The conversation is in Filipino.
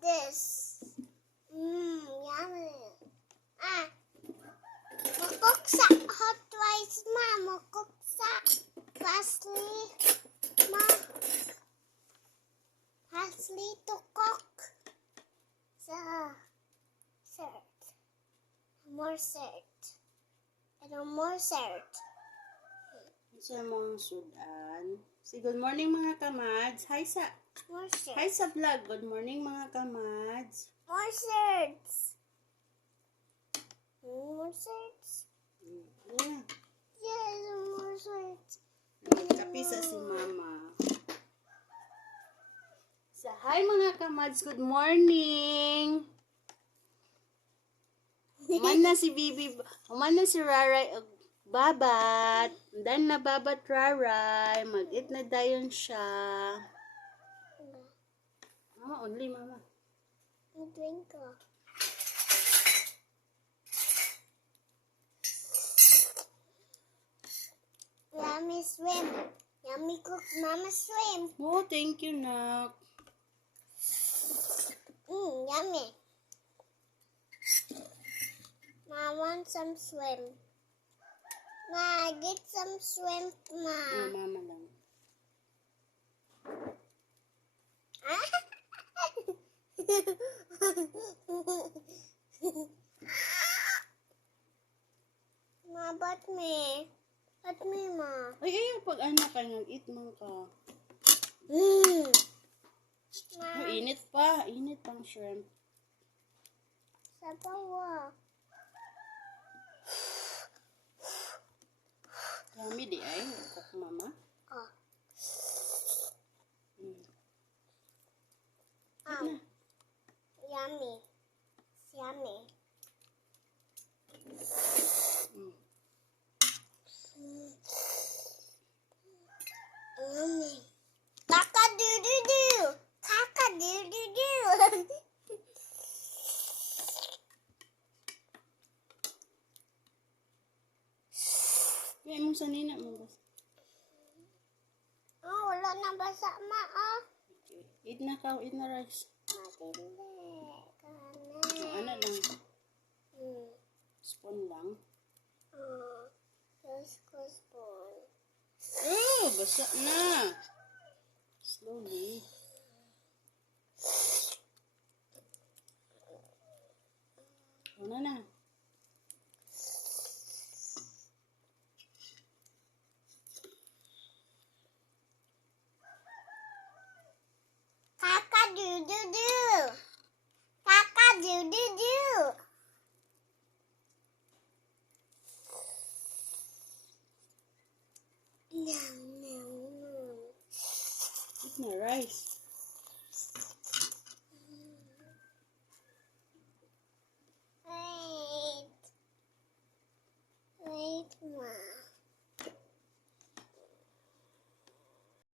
this. Yummy. Makuksa hot rice, ma. Makuksa parsley, ma. Parsley to cook. So, salt. More salt. And more salt. Sa mong sudan. Say good morning mga kamads. Hi sa More salt. Hi sa vlog. Good morning mga kamads. More salt. More salt. Yeah. Yes, more salt. Kapi sa si mama. Sa hi mga kamads. Good morning. Human na si Bibi. Human na si Raray. Babat. Dan na babat Raray. Mag-eat na dayon siya. Mama, only mama. Drink ko. Yummy shrimp. Yummy cooked mama shrimp. Oh, thank you, Nak. Yummy. I want some shrimp. Ma, get some shrimp, ma. Oh, mama lang. Ma, ba't me? Ba't me, ma? Ay, pag anak ka, nag-eat man ka. Ma, Oh, init pa. Init pang shrimp. sa bawa. Yummy di ay. Cook mama. Oh. Eat na. Yummy. It's yummy. Yummy. Cock-a-doodle-doo. Cock-a-doodle-doo. Kaya mong sanina mo ba? Oh, wala na basa, ma, oh. Okay. Eat na ka. Eat na rice. Matindi. Ano lang. Spoon lang. Oh, just ko spoon. Oh, basa na. Slowly. Ano na. Cock-a-doodle-doo. Cock-a-doodle-doo. Nom, nom, nom. Eat na rice.